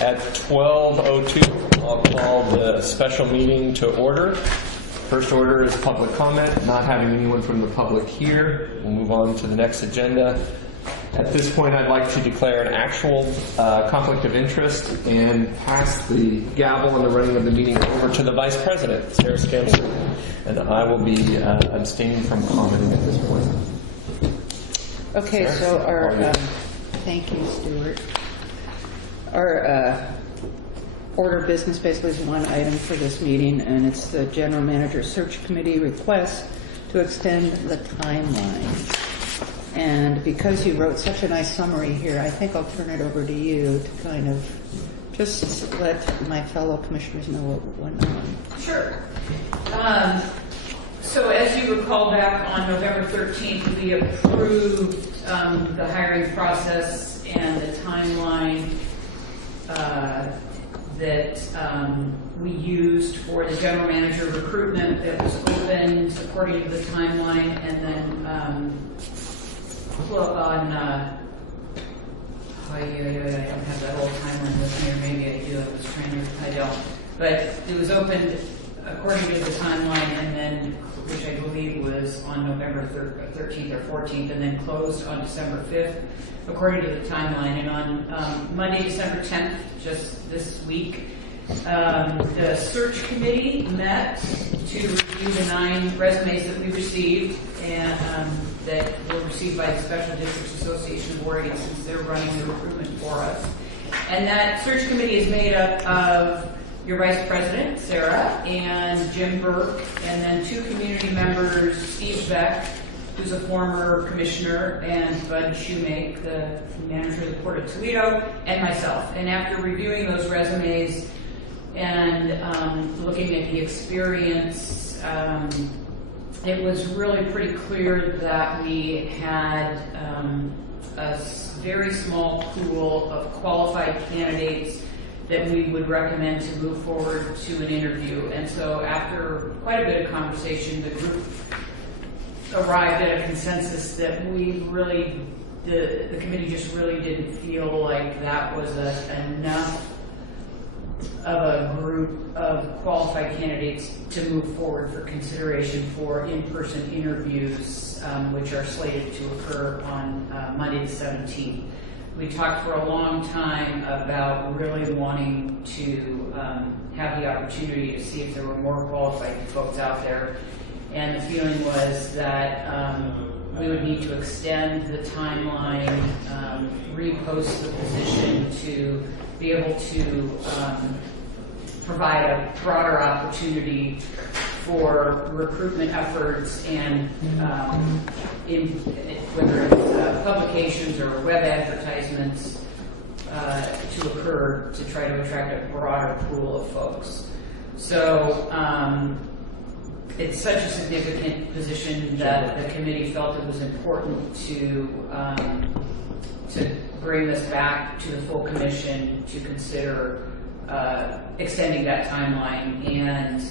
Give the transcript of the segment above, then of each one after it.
At 12:02, I'll call the special meeting to order. First order is public comment. Not having anyone from the public here, we'll move on to the next agenda. At this point, I'd like to declare an actual conflict of interest and pass the gavel and the running of the meeting over to the Vice President, Sarah Skamser, and I will be abstaining from commenting at this point. Okay, Sarah? so our, thank you, Stuart. Our order of business basically is one item for this meeting, and it's the General Manager Search Committee request to extend the timeline. And because you wrote such a nice summary here, I think I'll turn it over to you to kind of just let my fellow commissioners know what went on. Sure. So as you recall, back on November 13th, we approved the hiring process and the timeline that we used for the general manager recruitment that was opened according to the timeline, and then look on, I don't have that whole timeline with me, or maybe I do, I was trying to, I don't. But it was opened according to the timeline, and then, which I believe was on November 13th or 14th, and then closed on December 5th, according to the timeline. And on Monday, December 10th, just this week, the search committee met to review the 9 resumes that we received, and that were received by the Special Districts Association of Oregon, since they're running the recruitment for us. And that search committee is made up of your Vice President, Sarah, and Jim Burke, and then 2 community members, Steve Beck, who's a former commissioner, and Bud Shoemake, the manager of the Port of Toledo, and myself. And after reviewing those resumes and looking at the experience, it was really pretty clear that we had a very small pool of qualified candidates that we would recommend to move forward to an interview. And so after quite a bit of conversation, the group arrived at a consensus that we really, the committee just really didn't feel like that was enough of a group of qualified candidates to move forward for consideration for in-person interviews, which are slated to occur on Monday the 17th. We talked for a long time about really wanting to have the opportunity to see if there were more qualified folks out there. And the feeling was that we would need to extend the timeline, repost the position to be able to provide a broader opportunity for recruitment efforts, and whether it's publications or web advertisements to occur to try to attract a broader pool of folks. So it's such a significant position that the committee felt it was important to bring this back to the full commission to consider extending that timeline, and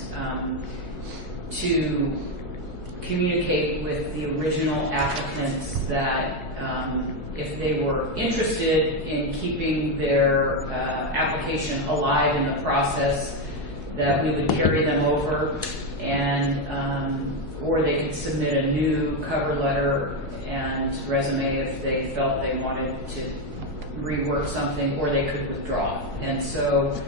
to communicate with the original applicants that if they were interested in keeping their application alive in the process, that we would carry them over, and or they could submit a new cover letter and resume if they felt they wanted to rework something, or they could withdraw. And so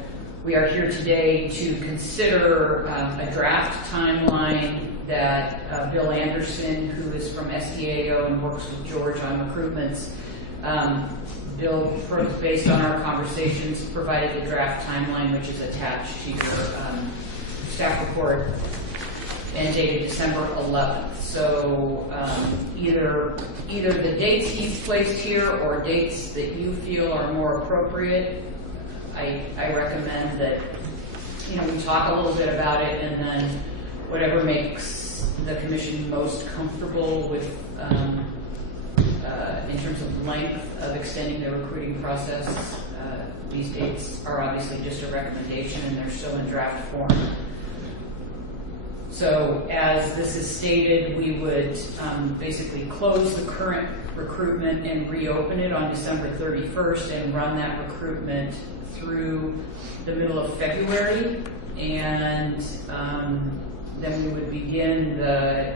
we are here today to consider a draft timeline that Bill Anderson, who is from SEAO and works with George on recruitments, Bill, based on our conversations, provided the draft timeline, which is attached to your staff report, and dated December 11th. So either the dates he's placed here or dates that you feel are more appropriate, I recommend that we talk a little bit about it, and then whatever makes the commission most comfortable with in terms of length of extending the recruiting process. These dates are obviously just a recommendation, and they're still in draft form. So as this is stated, we would basically close the current recruitment and reopen it on December 31st and run that recruitment through the middle of February. And then we would begin the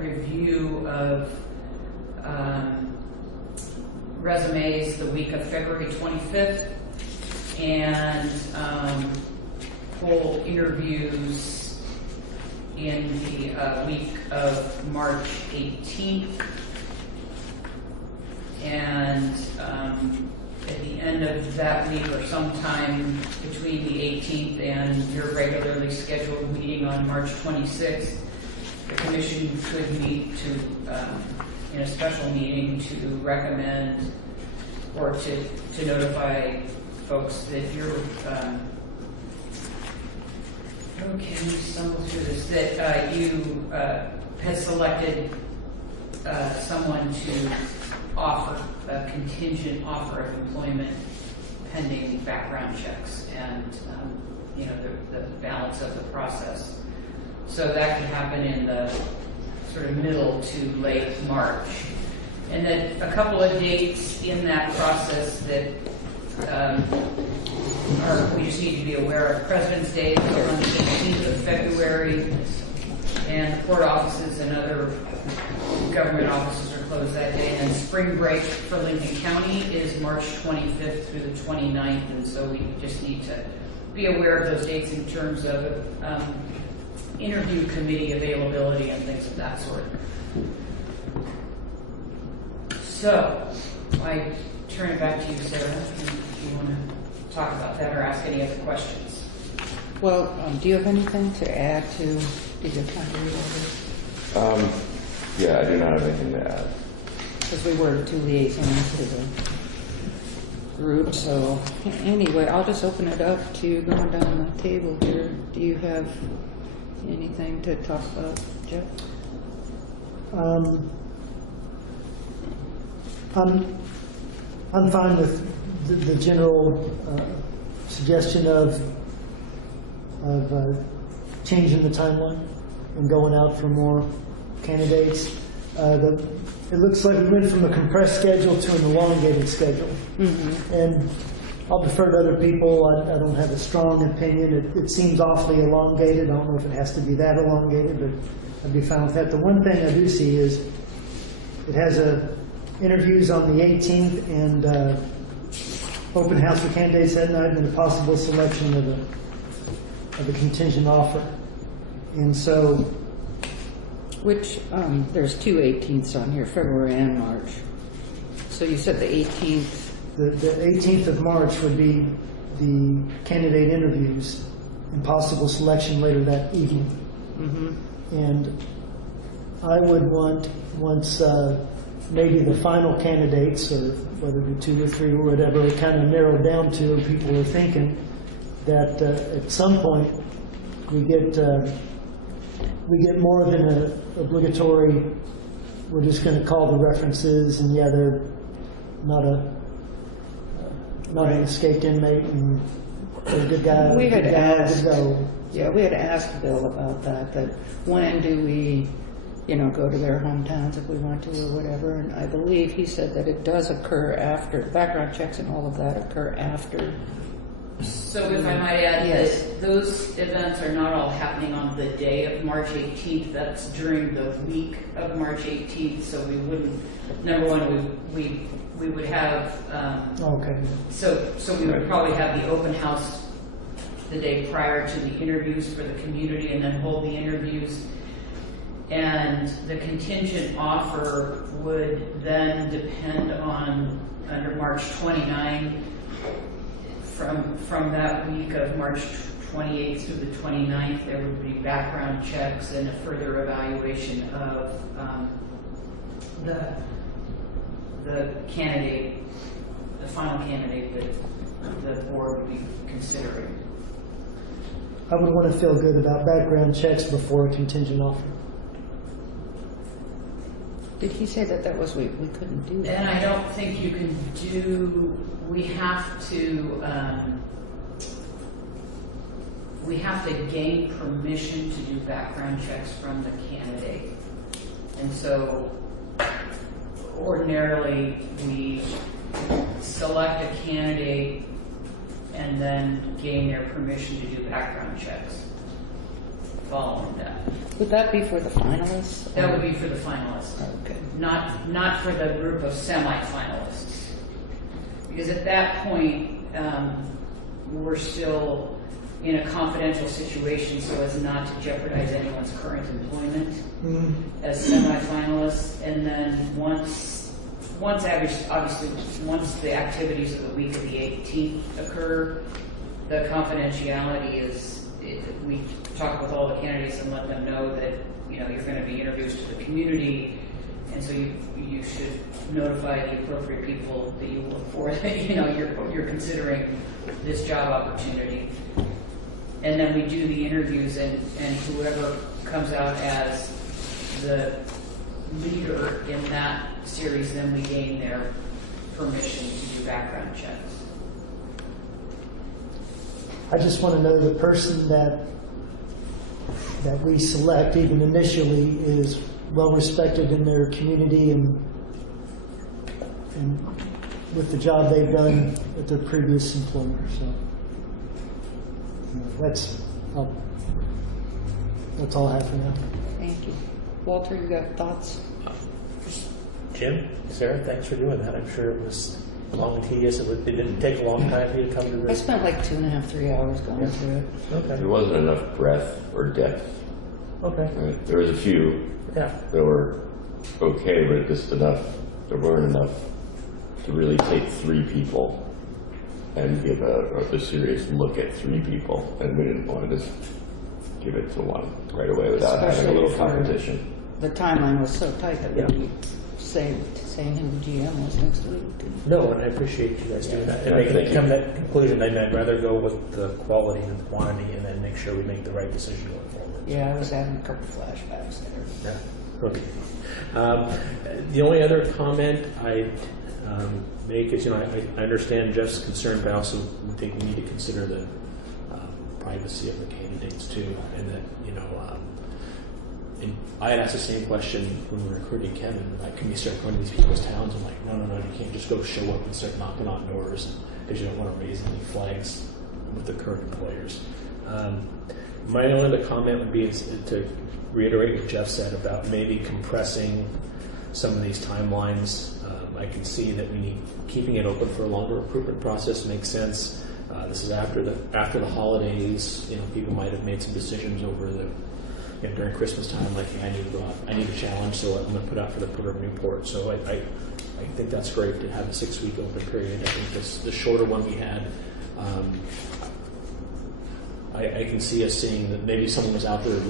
review of resumes the week of February 25th and hold interviews in the week of March 18th. And at the end of that week or sometime between the 18th and your regularly scheduled meeting on March 26th, the commission could meet to, in a special meeting to recommend or to notify folks that you're, okay, let me stumble through this, that you have selected someone to offer a contingent offer of employment pending background checks and the balance of the process. So that could happen in the sort of middle to late March. And then a couple of dates in that process that we just need to be aware of. President's Day is on the 18th of February, and the court offices and other government offices are closed that day. And then spring break for Lincoln County is March 25th through the 29th, and so we just need to be aware of those dates in terms of interview committee availability and things of that sort. So, I turn it back to you, Sarah, if you want to talk about that or ask any other questions. Well, do you have anything to add to the county order? Yeah, I do not have anything to add. Because we were two liaisons to the group, so anyway, I'll just open it up to you going down the table here. Do you have anything to talk about, Jeff? I'm fine with the general suggestion of changing the timeline and going out for more candidates. It looks like we went from a compressed schedule to an elongated schedule. Mm-hmm. And I'll defer to other people. I don't have a strong opinion. It seems awfully elongated. I don't know if it has to be that elongated, but I'd be fine with that. The one thing I do see is it has interviews on the 18th and open house for candidates that night and a possible selection of a contingent offer. And so, which, there's two 18ths on here, February and March. So you said the 18th. The 18th of March would be the candidate interviews and possible selection later that evening. Mm-hmm. And I would want, once maybe the final candidates, or whether it be 2 or 3 or whatever, kind of narrowed down to, people are thinking that at some point we get more than an obligatory, we're just going to call the references, and yeah, they're not an escaped inmate, and they're a good guy. We had asked, go. yeah, we had asked Bill about that when do we, go to their hometowns if we want to or whatever, and I believe he said that it does occur after, background checks and all of that occur after. So if I might add, yes, that those events are not all happening on the day of March 18th. That's during the week of March 18th. So we wouldn't. Number one, we would have. Okay. So we would probably have the open house the day prior to the interviews for the community, and then hold the interviews. And the contingent offer would then depend on under March 29. From that week of March 28th through the 29th, there would be background checks and a further evaluation of the candidate, the final candidate that the board would be considering. I would want to feel good about background checks before a contingent offer. Did he say that was we couldn't do that? And I don't think you can do. We have to gain permission to do background checks from the candidate, and so, ordinarily, we select a candidate and then gain their permission to do background checks following that. Would that be for the finalists? That would be for the finalists, Okay. not for the group of semi-finalists. Because at that point, we're still in a confidential situation so as not to jeopardize anyone's current employment as semi-finalists. And then once obviously, once the activities of the week of the 18th occur, the confidentiality is, we talk with all the candidates and let them know that, you know, you're going to be introduced to the community, and so you should notify the appropriate people that you work for that, you know, you're considering this job opportunity. And then we do the interviews, and whoever comes out as the leader in that series, then we gain their permission to do background checks. I just want to know the person that we select, even initially, is well respected in their community and with the job they've done at their previous employer. So that's all I have for now. Thank you. Walter, you got thoughts? Jim, Sarah, thanks for doing that. I'm sure it was long and tedious. It didn't take a long time for you to come to I this. spent like 2.5, 3 hours going through it. Okay. There wasn't enough breadth or depth. Okay. Right? There was a few Yeah. that were okay, but just enough. There weren't enough to really take 3 people and give a serious look at 3 people, and we didn't want to just give it to one right away without having a Especially little for- competition. The timeline was so tight that Yeah. we saying who the GM was next week. No, and I appreciate you guys doing that. And Yeah, making thank it come you. to that conclusion, then I'd rather go with the quality than the quantity and then make sure we make the right decision going forward. Yeah, I was having a couple flashbacks there. Yeah. Okay. The only other comment I'd make is, I understand Jeff's concern, but I also think we need to consider the privacy of the candidates too, and that, and I had asked the same question when we were recruiting Kevin, like, can we start going to these people's towns? I'm like, no, you can't just go show up and start knocking on doors because you don't want to raise any flags with the current employers. My only other comment would be is to reiterate what Jeff said about maybe compressing some of these timelines. I can see that keeping it open for a longer recruitment process makes sense. This is after the holidays. People might have made some decisions over during Christmas time, like, hey, I need a challenge, so I'm going to put out for the Port of Newport. So I think that's great to have a 6-week open period. I think the shorter one we had, I can see us seeing that maybe someone was out there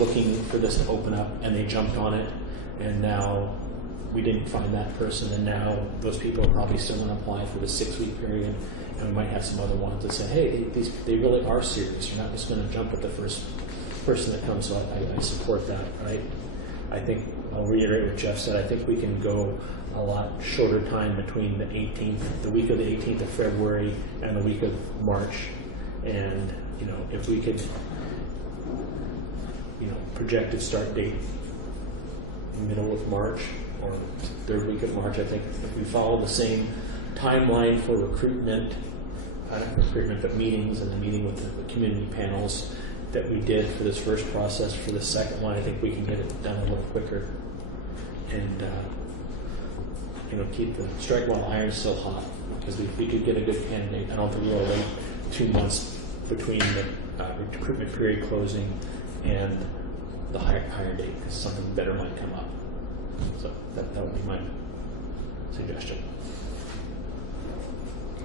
looking for this to open up and they jumped on it, and now we didn't find that person, and now those people are probably still going to apply for the 6-week period, and we might have some other ones that say, hey, they really are serious. You're not just going to jump at the first person that comes. So I support that. Right? I think I'll reiterate what Jeff said. I think we can go a lot shorter time between the week of the 18th of February and the week of March, and if we could projected start date middle of March or third week of March. I think if we follow the same timeline for recruitment, but meetings and the meeting with the community panels that we did for this first process, for the second one, I think we can get it done a little quicker and keep the strike while iron's still hot, because if we could get a good candidate, I don't think we'll wait 2 months between the recruitment period closing and the hire date, because something better might come up. So that would be my suggestion.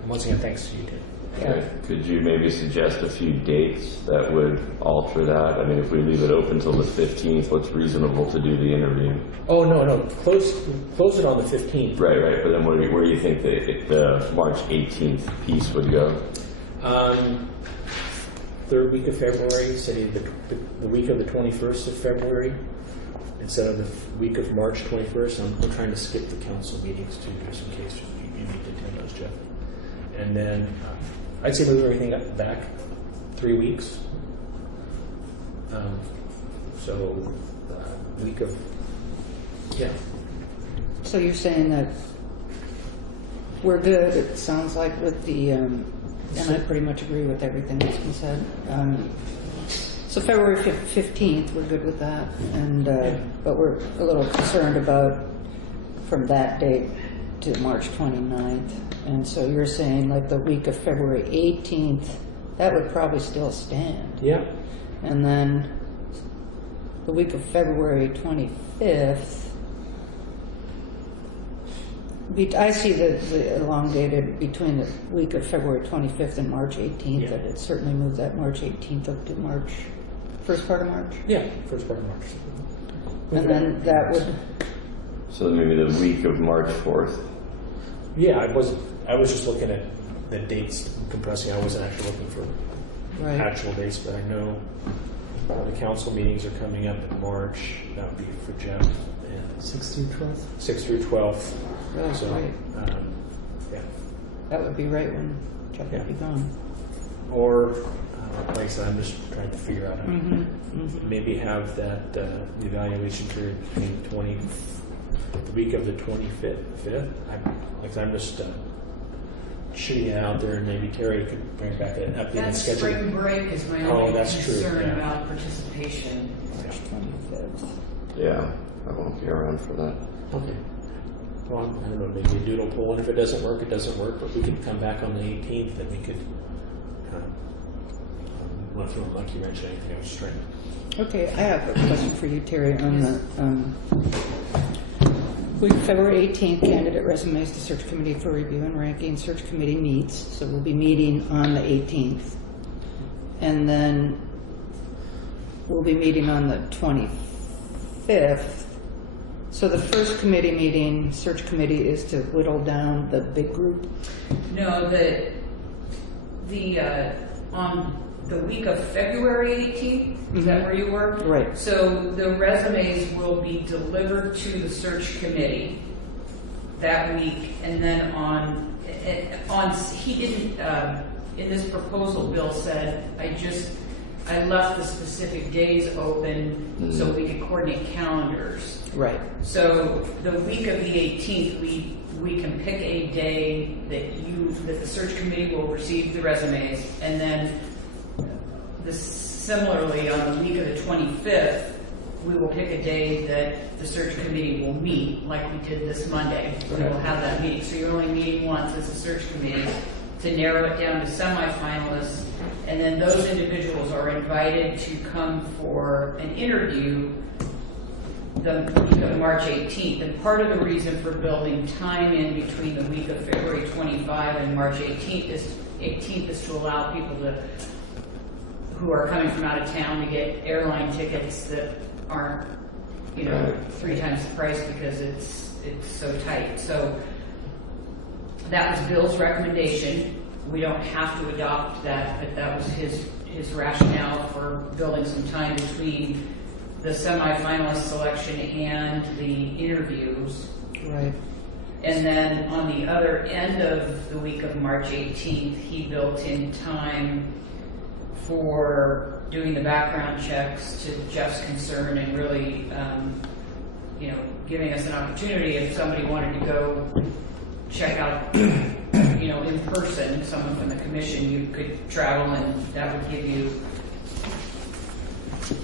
And once again, thanks to you, Tim. Okay. Could you maybe suggest a few dates that would alter that? I mean, if we leave it open till the 15th, what's reasonable to do the interview? Oh, no. Close it on the 15th. Right. But then where do you think the March 18th piece would go? Third week of February, say the week of the 21st of February, instead of the week of March 21st. I'm trying to skip the council meetings too, just in case you need to attend those, Jeff. And then I'd say move everything back 3 weeks. So week of, So you're saying that we're good, it sounds like, with the, and I pretty much agree with everything that's been said. So February 15th, we're good with that, and, but we're a little concerned about from that date to March 29th. And so you're saying like the week of February 18th, that would probably still stand. Yeah. And then the week of February 25th, I see the elongated between the week of February 25th and March 18th, Yeah. that it certainly moved that March 18th up to March, first part of March. Yeah, first part of March. And then that would, So maybe the week of March 4th. Yeah, I was just looking at the dates compressing. I wasn't actually looking for right, actual dates, but I know the council meetings are coming up in March. That would be for Jeff. And 6th through 12th. 6th through 12th. right, So, right. yeah. That would be right when Chuck would be gone. Or, like I said, I'm just trying to figure out how to Mm-hmm. maybe have that the evaluation period between the week of the 25th. I'm just shooting it out there, and maybe Terry could bring back an updated That schedule. spring break is my Oh, only that's true, concern yeah. about participation. March 25th. Yeah, I won't be around for that. Okay. Well, I don't know, maybe a doodle poll, and if it doesn't work, it doesn't work, but we could come back on the 18th, and we could, not throw a monkey wrench or anything, I was just trying to. Okay, I have a question for you, Terry, on the week of February 18th, candidate resumes to search committee for review and ranking. Search committee meets, so we'll be meeting on the 18th. And then we'll be meeting on the 25th. So the first committee meeting, search committee, is to whittle down the big group? No, on the week of February 18th, is that where you were? Right. So the resumes will be delivered to the search committee that week, and then he didn't, in this proposal, Bill said, I left the specific days open so we could coordinate calendars. Right. So the week of the 18th, we can pick a day that the search committee will receive the resumes, and then similarly on the week of the 25th, we will pick a day that the search committee will meet, like we did this Monday. We will have that meeting. So you're only meeting once as a search committee to narrow it down to semifinalists, and then those individuals are invited to come for an interview the week of March 18th. And part of the reason for building time in between the week of February 25 and March 18th is to allow people who are coming from out of town to get airline tickets that aren't, 3 times the price because it's so tight. So that was Bill's recommendation. We don't have to adopt that, but that was his rationale for building some time between the semifinalist selection and the interviews. Right. And then on the other end of the week of March 18th, he built in time for doing the background checks to Jeff's concern, and really, giving us an opportunity if somebody wanted to go check out, in person, someone from the commission, you could travel, and that would give you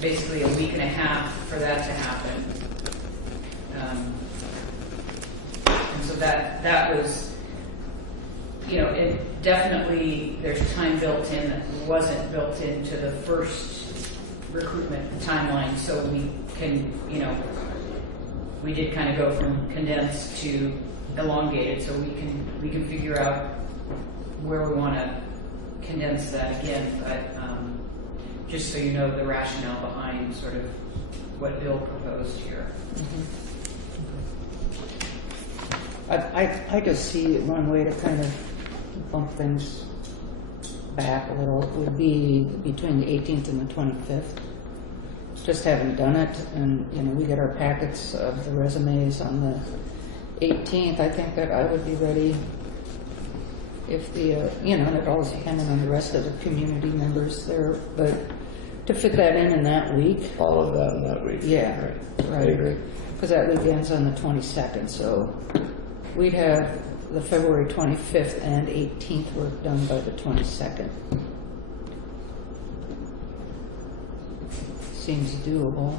basically a week and a half for that to happen. And so that was, it definitely, there's time built in that wasn't built into the first recruitment timeline. So we can, we did kind of go from condensed to elongated, so we can figure out where we want to condense that again. But just so you know the rationale behind sort of what Bill proposed here. I just see one way to kind of bump things back a little would be between the 18th and the 25th. Just haven't done it, and we get our packets of the resumes on the 18th. I think that I would be ready if the and it all depending on the rest of the community members there, but to fit that in that week. All of that in that week. Yeah, Right. I right. agree. Because that week ends on the 22nd, so we'd have the February 25th and 18th work done by the 22nd. Seems doable.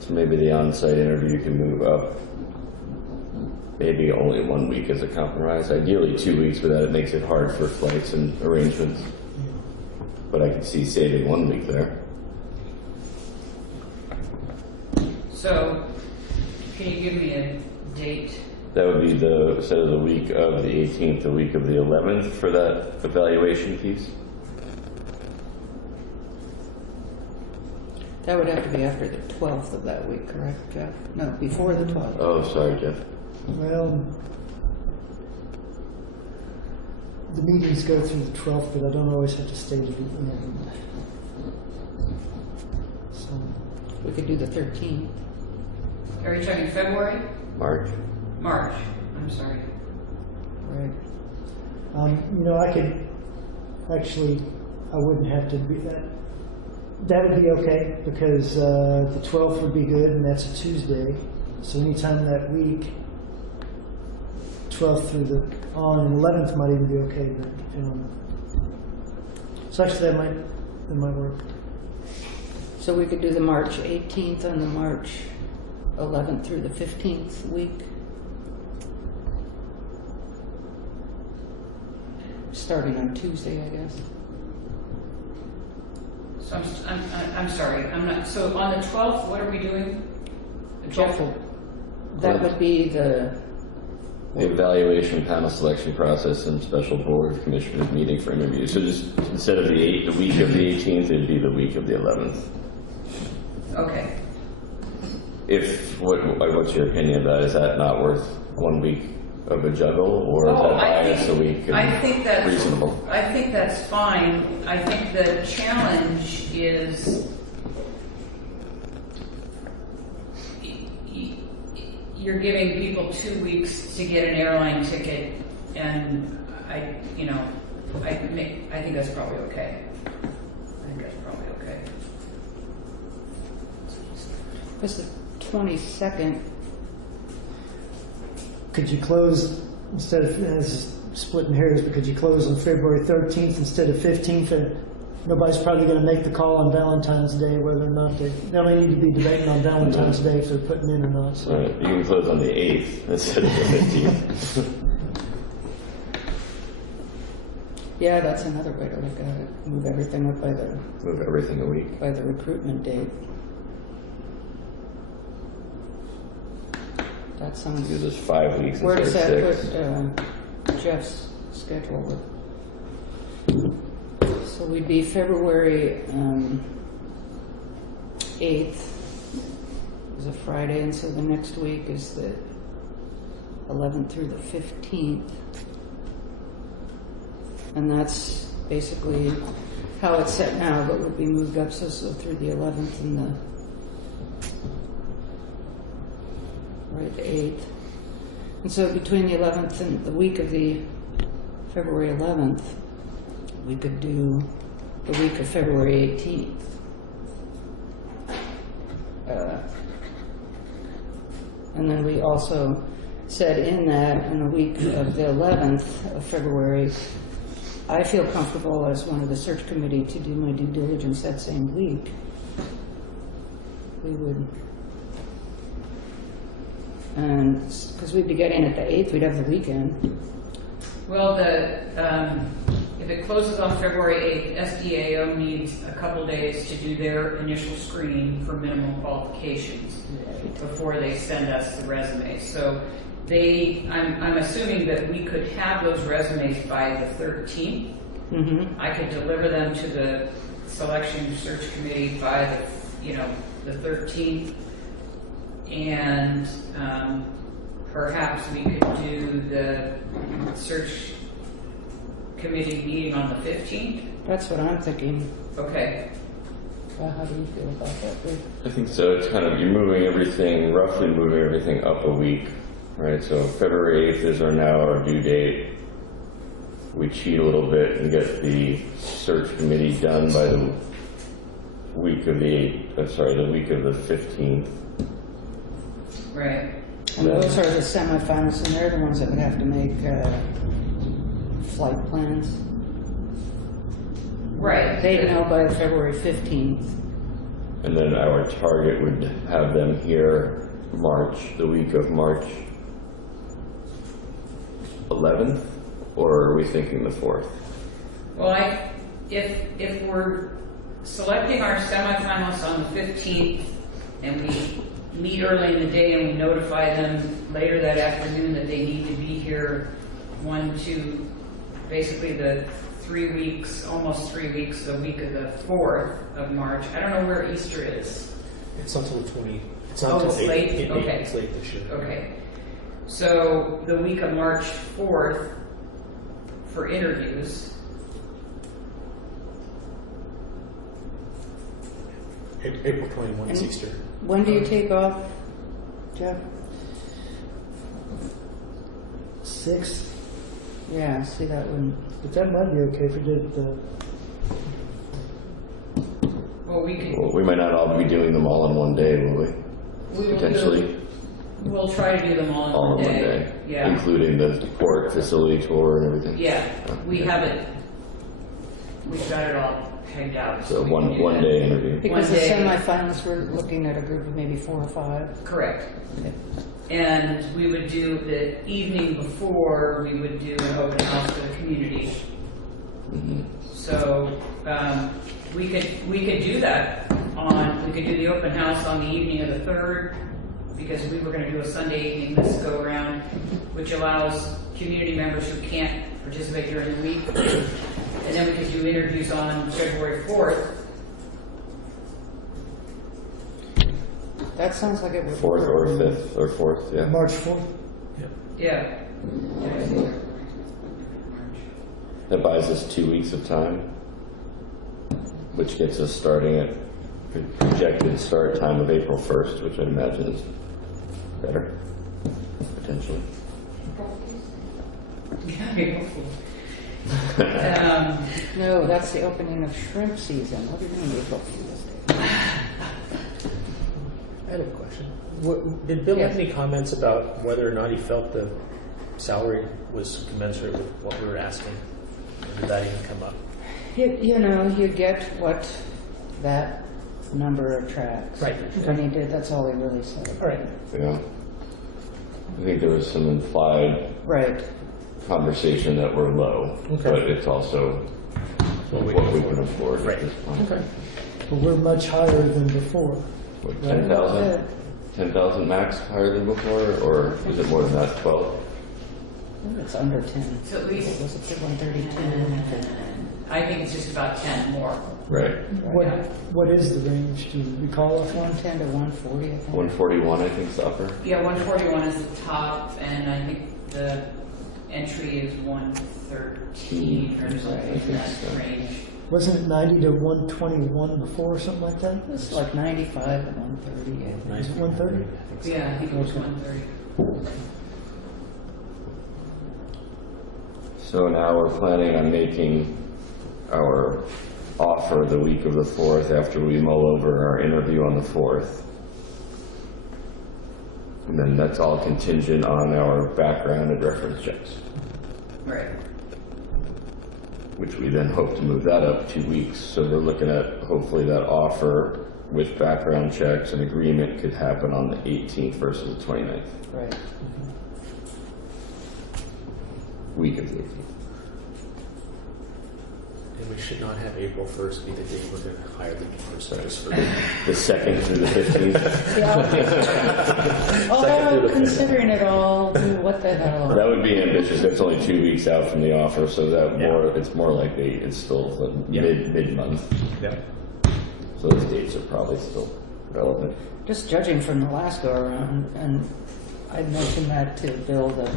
So maybe the on-site interview can move up. Maybe only 1 week as a compromise. Ideally 2 weeks, but that makes it hard for flights and arrangements. But I could see saving 1 week there. So, can you give me a date? That would be instead of the week of the 18th, the week of the 11th for that evaluation piece. That would have to be after the 12th of that week, correct, Jeff? No, before the 12th. Oh, sorry, Jeff. Well, the meetings go through the 12th, but I don't always have to stay to the end. So, We could do the 13th. Are you talking February? March. March, I'm sorry. Right. I could, actually, I wouldn't have to be that. That would be okay, because the 12th would be good, and that's a Tuesday. So anytime that week, 12th through the on, and 11th might even be okay, but depending on. So actually, that might work. So we could do the March 18th and the March 11th through the 15th week. Starting on Tuesday, I guess. So I'm sorry, I'm not, so on the 12th, what are we doing? The Jeff 12th? will, that would be the, The evaluation panel selection process and special board of commissioners meeting for interviews. So just instead of the week of the 18th, it'd be the week of the 11th. Okay. What's your opinion of that? Is that not worth 1 week of a juggle, or is that bias a week I think that's reasonable? I think that's fine. I think the challenge is you're giving people 2 weeks to get an airline ticket, and I think that's probably okay. it's the 22nd. Could you close, instead of splitting hairs, but could you close on February 13th instead of 15th? And nobody's probably going to make the call on Valentine's Day, whether or not they only need to be debating on Valentine's Day if they're putting in or not. So. Right. You can close on the 8th instead of the 15th. Yeah, that's another way to look at it. Move everything up Move everything a week. by the recruitment date. That sounds. Do this 5 weeks Where does instead that of 6. put Jeff's schedule? So we'd be February 8th is a Friday, and so the next week is the 11th through the 15th. And that's basically how it's set now, but would be moved up so through the 11th and the 8th. And so between the 11th and the week of the February 11th, we could do the week of February 18th. And then we also said in the week of the 11th of February, I feel comfortable as one of the search committee to do my due diligence that same week. We would, and because we'd be getting it the 8th, we'd have the weekend. Well, if it closes on February 8th, SDAO needs a couple days to do their initial screening for minimum qualifications before they send us the resumes. So I'm assuming that we could have those resumes by the 13th. Mm-hmm. I could deliver them to the selection search committee by the 13th, and perhaps we could do the search committee meeting on the 15th. That's what I'm thinking. Okay. How do you feel about that, Rick? I think so. It's kind of, you're roughly moving everything up a week, right? So February 8th is our due date. we cheat a little bit and get the search committee done by the week of the 15th. Right. And those are the semifinalists, and they're the ones that would have to make flight plans. Right. They know by February 15th. And then our target would have them here the week of March 11th, or are we thinking the 4th? Well, if we're selecting our semifinalists on the 15th, and we meet early in the day and we notify them later that afternoon that they need to be here basically the 3 weeks, almost 3 weeks, the week of the 4th of March. I don't know where Easter is. It's not until the 20. It's not Oh, until it's 8, late? 8, Okay. It's late this year. Okay. So the week of March 4th for interviews. April 21 is And- Easter. When do you take off, Jeff? 6th, Yeah, see, that wouldn't, but that might be okay if we did the, Well, we could. Well, we might not all be doing them all in one day, will we? We will Potentially, We'll try to do them all all in in one one day. day, Yeah. including the port facility tour and everything. Yeah, we Okay. have it. We've got it all pegged out. So we can do one that. day interview. because the One day. semifinalists, we're looking at a group of maybe 4 or 5. Correct. And we would do the evening before, we would do an open house for the community. Mhm. So we could do that we could do the open house on the evening of the 3rd, because we were going to do a Sunday evening this go around, which allows community members who can't participate during the week. And then we could do interviews on February 4th. That sounds like it would. 4th or 5th or 4th, yeah. March 4th. Yeah. That buys us 2 weeks of time, which gets us starting at projected start time of April 1st, which I imagine is better, potentially. No, that's the opening of shrimp season. What do you mean April Fool's Day? I had a question. Did Bill Yes. have any comments about whether or not he felt the salary was commensurate with what we were asking? Or did that even come up? You know, you get what that number attracts. Right. And he did, that's all he really said. All right. Yeah. I think there was some implied Right. conversation that we're low, Okay. but it's also What we what can we afford. can afford at Right. this point. Okay. But we're much higher than before. What, Good. 10,000? 10,000 max higher than before, or is it more than that, 12? I think it's under 10. So at least- Was it 132? I think it's just about 10 more. Right. What is the range? Do you recall offhand? 110 to 140, I think. 141, I think, is the upper. Yeah, 141 is the top, and I think the entry is 113 or something in that range. Wasn't it 90 to 121 before or something like that? It's like 95 to 130, I think. Is it 130? I think so. Yeah, I think it was 130. So now we're planning on making our offer the week of the 4th after we mull over our interview on the 4th. And then that's all contingent on our background and reference checks, Right. which we then hope to move that up 2 weeks. So we're looking at hopefully that offer with background checks and agreement could happen on the 18th versus the 29th, Right. week of the 18th. And we should not have April 1st be the day we're going to hire the new person. Just for The 2nd through the 15th. Although, considering it all, what the hell? That would be ambitious. It's only 2 weeks out from the offer, so that Yeah. it's more likely it's still the Yeah. mid-month. Yeah. So those dates are probably still relevant. Just judging from the last go-around, and I mentioned that to Bill, that,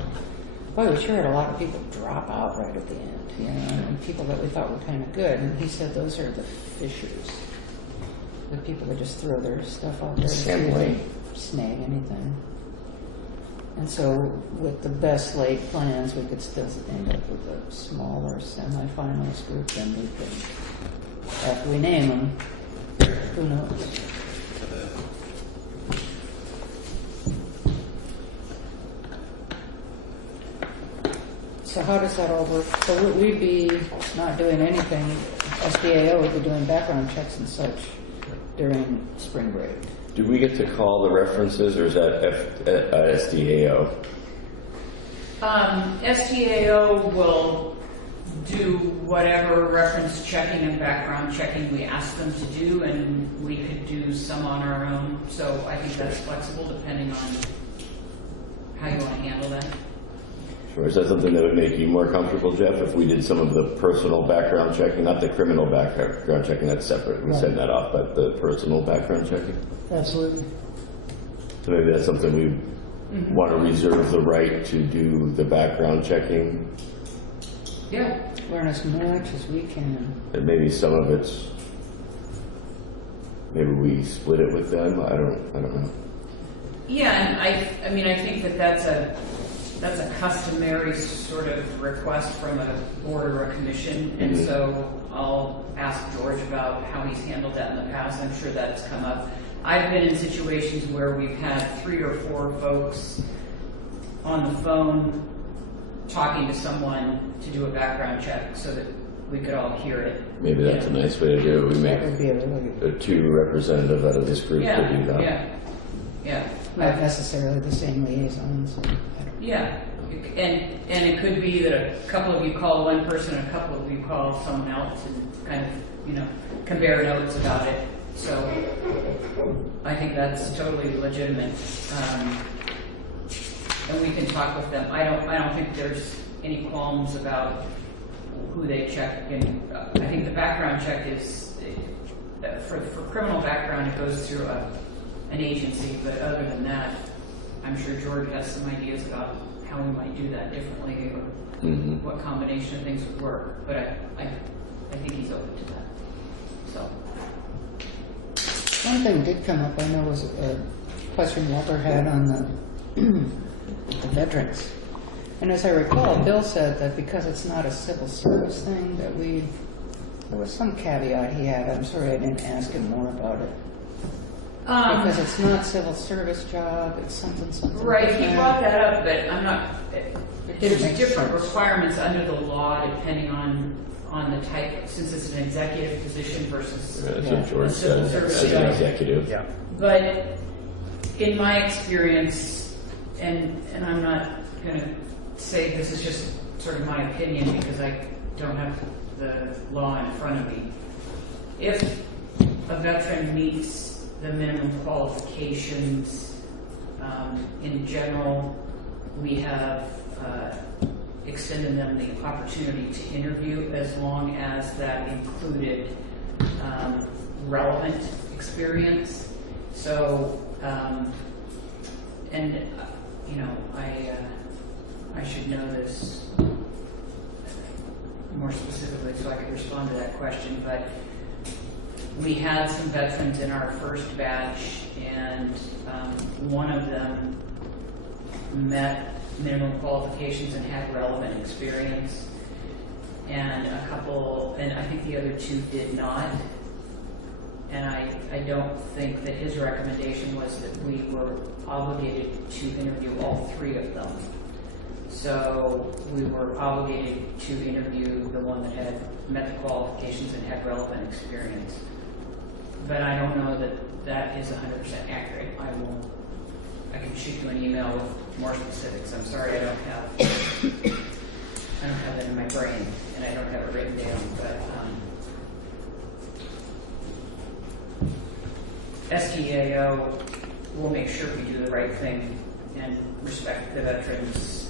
boy, we sure had a lot of people drop out right at the end, you know, and people that we thought were kind of good, and he said those are the fishers. The people that just throw their stuff out there and see if they Sampling. snag anything. And so with the best laid plans, we could still end up with a smaller semifinalist group than we could, after we name them, who knows? So how does that all work? So we'd be not doing anything, SDAO would be doing background checks and such during spring break. Do we get to call the references, or is that SDAO? STAO will do whatever reference checking and background checking we ask them to do, and we could do some on our own. So I think that's flexible depending on how you want to handle that. Or is that something that would make you more comfortable, Jeff, if we did some of the personal background checking, not the criminal background checking, that's separate, we send that off, but the personal background checking? Absolutely. So maybe that's something we want to reserve the right to do the background checking, Yeah. Learn as much as we can. and maybe some of it's, maybe we split it with them, I don't know. Yeah, and I mean, I think that that's a customary sort of request from a board or a commission, and so I'll ask George about how he's handled that in the past. I'm sure that's come up. I've been in situations where we've had 3 or 4 folks on the phone talking to someone to do a background check so that we could all hear it. Maybe that's a nice way to do it, we That make would be a really good, 2 representatives out of this group to do that. Yeah. not necessarily the same liaisons. Yeah, and it could be that a couple of you call one person and a couple of you call someone else and kind of, compare notes about it. So I think that's totally legitimate. And we can talk with them. I don't think there's any qualms about who they check. And I think the background check is, for criminal background, it goes through an agency, but other than that, I'm sure George has some ideas about how we might do that differently or what combination of things would work. But I think he's open to that. So. One thing did come up, I know, was a question Walter had on the veterans. And as I recall, Bill said that because it's not a civil service thing, that there was some caveat he had. I'm sorry I didn't ask him more about it. Because it's not civil service job, it's something. Right, he different. brought that up, but I'm not, there's makes different sense. requirements under the law depending on the type, since it's an executive position versus. That's what George Civil said, service as an job. executive. Yeah. But in my experience, and I'm not going to say this is just sort of my opinion because I don't have the law in front of me. If a veteran meets the minimum qualifications, in general, we have extended them the opportunity to interview as long as that included relevant experience. So, and I should know this more specifically so I could respond to that question, but we had some veterans in our first batch, and one of them met minimum qualifications and had relevant experience, and I think the other 2 did not. And I don't think that his recommendation was that we were obligated to interview all 3 of them. So we were obligated to interview the one that had met the qualifications and had relevant experience. But I don't know that that is 100% accurate. I can shoot you an email with more specifics. I'm sorry I don't have that in my brain, and I don't have it written down, but SDAO will make sure we do the right thing and respect the veterans'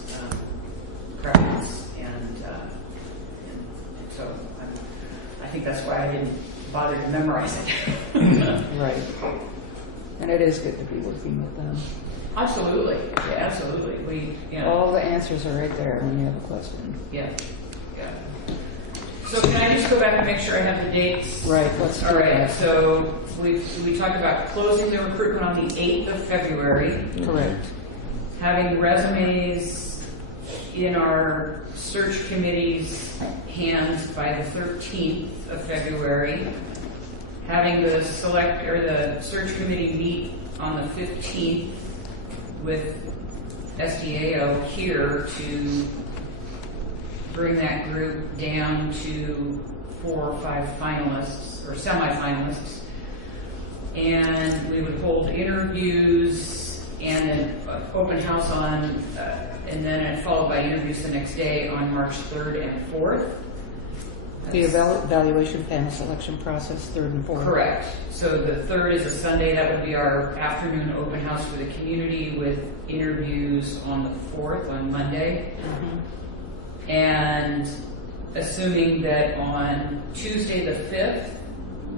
preference, and so I think that's why I didn't bother to memorize it. Right. And it is good to be working with them. Absolutely, yeah, absolutely. All the answers are right there when you have a question. Yeah. So can I just go back and make sure I have the dates? Right, let's do All right, that. so we talked about closing the recruitment on the 8th of February, Correct. having resumes in our search committee's hands by the 13th of February, having the search committee meet on the 15th with SDAO here to bring that group down to 4 or 5 finalists or semifinalists. And we would hold interviews and an open house on, and then followed by interviews the next day on March 3rd and 4th. The evaluation panel selection process, 3rd and 4th. Correct. So the 3rd is a Sunday. That would be our afternoon open house for the community with interviews on the 4th, on Monday. And assuming that on Tuesday the 5th,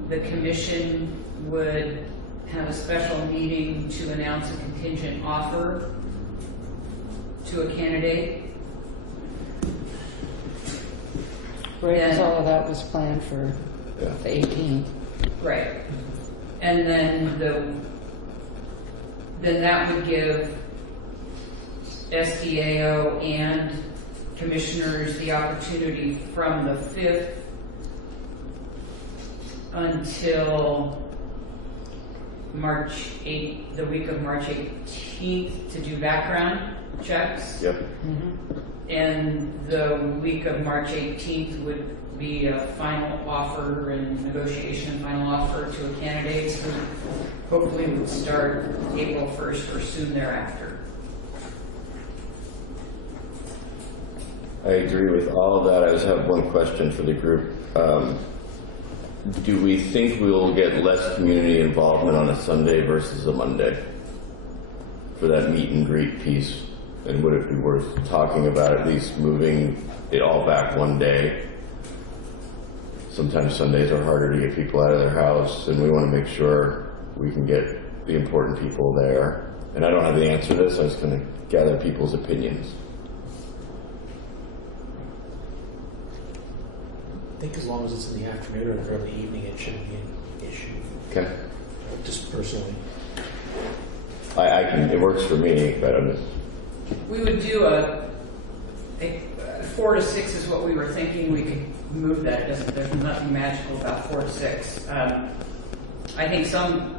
the commission would have a special meeting to announce a contingent offer to a candidate. Right, because And- all of that was planned for Yeah. the 18th. Right. And then that would give SDAO and commissioners the opportunity from the 5th until March 8th, the week of March 18th, to do background checks. Yep. And the week of March 18th would be a final offer and negotiation, final offer to a candidate who hopefully would start April 1st or soon thereafter. I agree with all of that. I just have one question for the group. Do we think we will get less community involvement on a Sunday versus a Monday for that meet and greet piece? And would it be worth talking about at least moving it all back one day? Sometimes Sundays are harder to get people out of their house, and we want to make sure we can get the important people there. And I don't have the answer to this. I was going to gather people's opinions. I think as long as it's in the afternoon or early evening, it shouldn't be an issue. Okay. Just personally. I can, it works for me, but I'm just, We would do a 4 to 6 is what we were thinking. We could move that. There's nothing magical about 4 to 6. I think some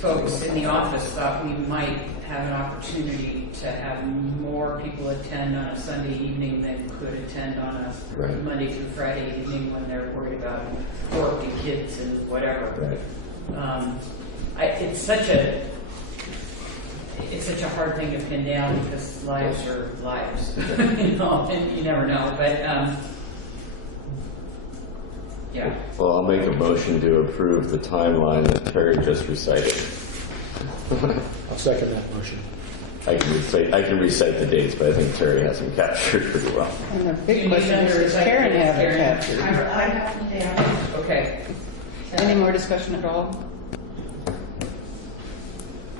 folks in the office thought we might have an opportunity to have more people attend on a Sunday evening than could attend on a Right. Monday through Friday evening when they're worried about work and kids and whatever. right. It's such a hard thing to pin down because lives are lives, you know, and you never know. But yeah, Well, I'll make a motion to approve the timeline that Terry just recited. I'll second that motion. I can recite the dates, but I think Terry has them captured pretty well. And the Do big you question need here is to- Karen have it Karen? captured. I have to say, okay. Any more discussion at all?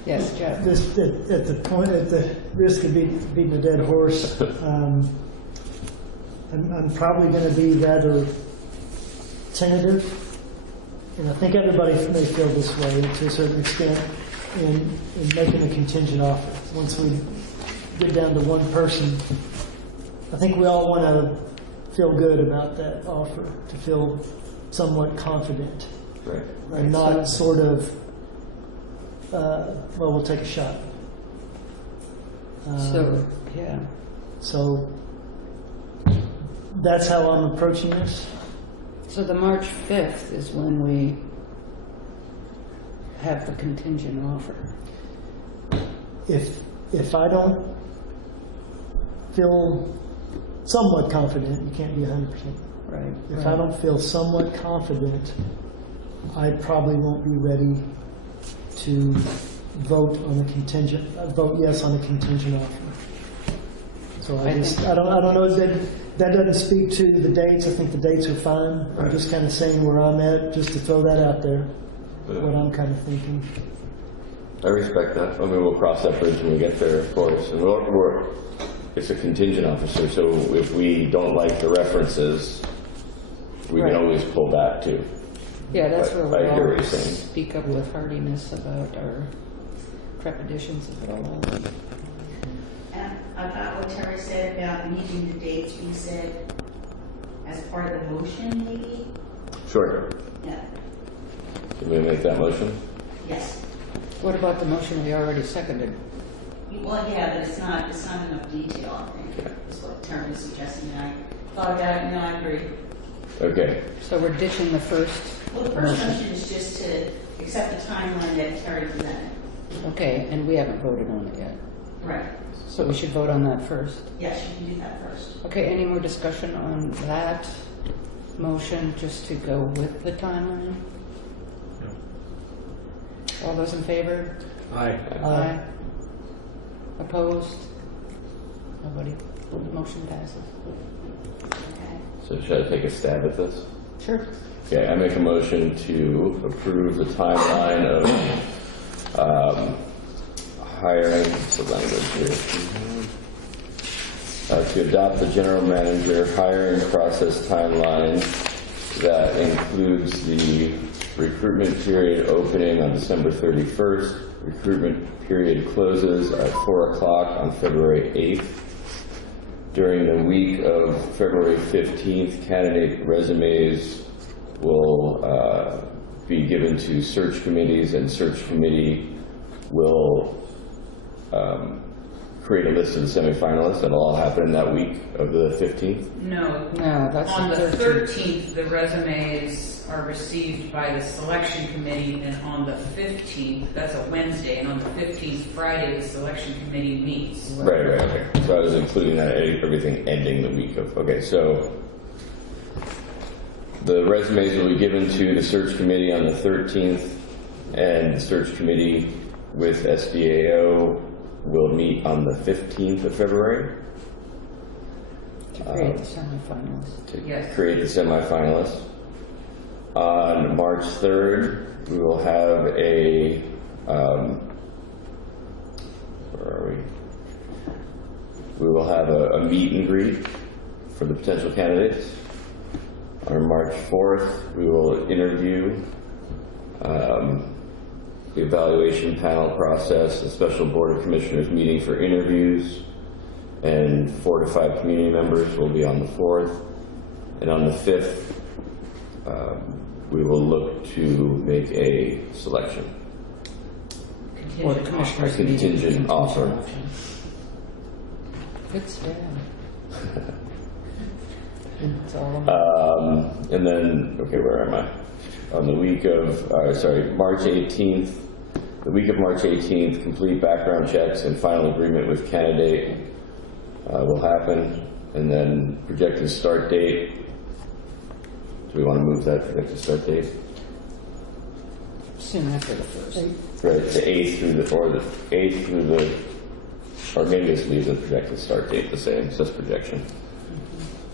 Yes, Jeff. Just at the risk of beating a dead horse, I'm probably going to be rather tentative, and I think everybody may feel this way to a certain extent in making a contingent offer. Once we get down to one person, I think we all want to feel good about that offer, to feel somewhat confident, Right. and not sort of, well, we'll take a shot. So, yeah. So that's how I'm approaching this. So the March 5th is when we have the contingent offer. If I don't feel somewhat confident, you can't be 100%. Right. If I don't feel somewhat confident, I probably won't be ready to vote yes on the contingent offer. So I don't know, that doesn't speak to the dates. I think the dates are fine. I'm just kind of saying where I'm at, just to throw that out there, what I'm kind of thinking. I respect that. I mean, we'll cross that bridge when we get there, of course. And it's a contingent officer, so if we don't like the references, we Right. can always pull back too. Yeah, that's But where I hear we'll what you're saying. speak up with heartiness about our trepidations of it all. about what Terry said about needing the dates being said as part of the motion, maybe? Sure. Yeah, Can we make that motion? yes. What about the motion we already seconded? Well, yeah, but it's not enough detail, I think, is what Terry was suggesting, and I thought about it, and I agree. Okay. So we're ditching the first Well, the first motion. motion is just to accept the timeline that Terry presented. Okay, and we haven't voted on it yet. Right. So we should vote on that first. Yes, you can do that first. Okay, any more discussion on that motion, just to go with the timeline? All those in favor? Aye. Aye. Opposed? Nobody? The motion passes. Okay. So should I take a stab at this? Sure. Okay, I make a motion to approve the timeline of hiring, what's the language here? To adopt the general manager hiring process timeline that includes the recruitment period opening on December 31st, recruitment period closes at 4 o'clock on February 8th. During the week of February 15th, candidate resumes will be given to search committees, and search committee will create a list of the semifinalists. That'll all happen that week of the 15th. No. No, that's On the the 13th, the resumes are received by the selection committee, and on the 15th, that's a Wednesday, and on the 15th, Friday, the selection committee meets. Right, okay. So I was including that, everything ending the week of, okay, so the resumes will be given to the search committee on the 13th, and the search committee with SDAO will meet on the 15th of February to create the semifinalists. to Yes. create the semifinalists. On March 3rd, we will have a, where are we? We will have a meet and greet for the potential candidates. On March 4th, we will interview the evaluation panel process, a special board of commissioners meeting for interviews, and 4 to 5 community members will be on the 4th. And on the 5th, we will look to make a selection. Board of Contingent Commissioners offer. meeting. Contingent offer. Good stuff. It's all. And then, okay, where am I? On the week of, March 18th, the week of March 18th, complete background checks and final agreement with candidate will happen. And then projected start date. Do we want to move that projected start date? Soon after the first. Right, the 8th through the, or the 8th through the, or maybe just leave the projected start date the same, it says projection.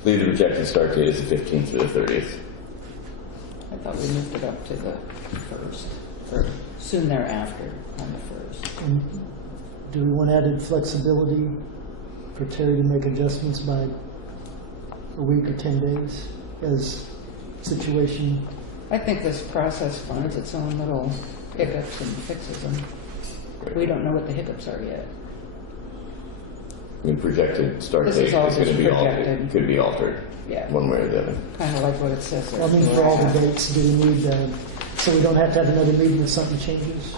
Leave the projected start date as the 15th through the 30th. I thought we moved it up to the first, or soon thereafter on the first. And do we want added flexibility for Terry to make adjustments by a week or 10 days as situation? I think this process finds its own little hiccups and fixes them. We don't know what the hiccups are yet. I mean, projected start This date is all is going to just be altered, projected. could be altered, Yeah, one way or the other. kind of like what it says there. I mean, for all the dates, do we need, so we don't have to have another meeting if something changes?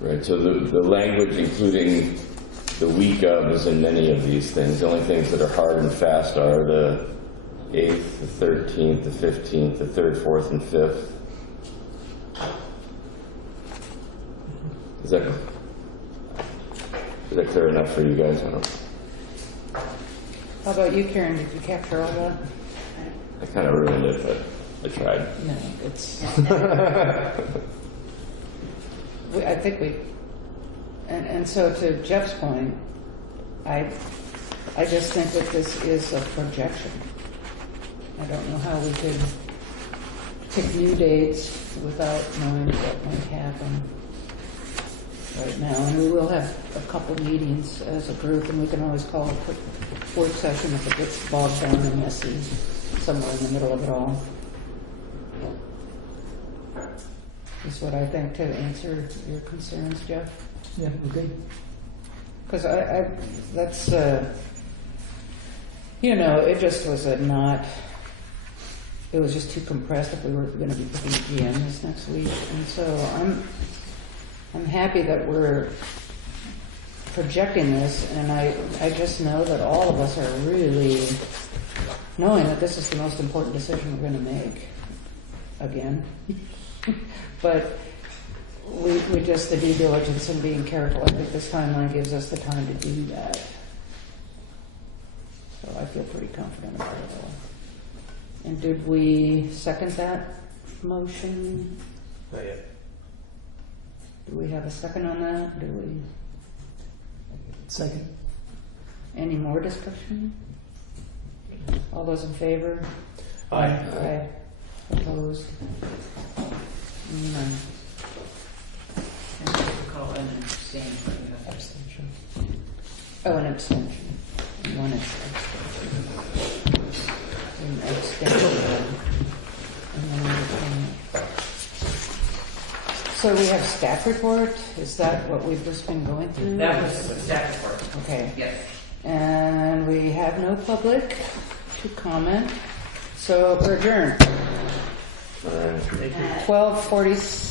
Right, so the language including the week of is in many of these things. The only things that are hard and fast are the 8th, the 13th, the 15th, the 3rd, 4th, and 5th. Is that clear enough for you guys? I don't know. How about you, Karen? Did you capture all that? I kind of ruined it, but I tried. No, it's. I think we, and so to Jeff's point, I just think that this is a projection. I don't know how we could pick new dates without knowing what might happen right now. And we will have a couple meetings as a group, and we can always call a quick work session if it gets bogged down and messy somewhere in the middle of it all. Is what I think to answer your concerns, Jeff. Yeah, okay. Because that's, you know, it just was a not, it was just too compressed if we were going to be putting GM this next week. And so I'm happy that we're projecting this, and I just know that all of us are really knowing that this is the most important decision we're going to make again. But we just, the due diligence and being careful, I think this timeline gives us the time to do that. So I feel pretty confident about it all. And did we second that motion? Not yet. Do we have a second on that? Do we? Second. Any more discussion? All those in favor? Aye. Aye. Opposed? None. And you could call it an abstain. Abstention. Oh, an abstention. One abstention. An abstention. And then an abstention. So we have staff report? Is that what we've just been going through? That was the staff report. Okay. Yes. And we have no public to comment, so we're adjourned. All right. Thank you. 12:46.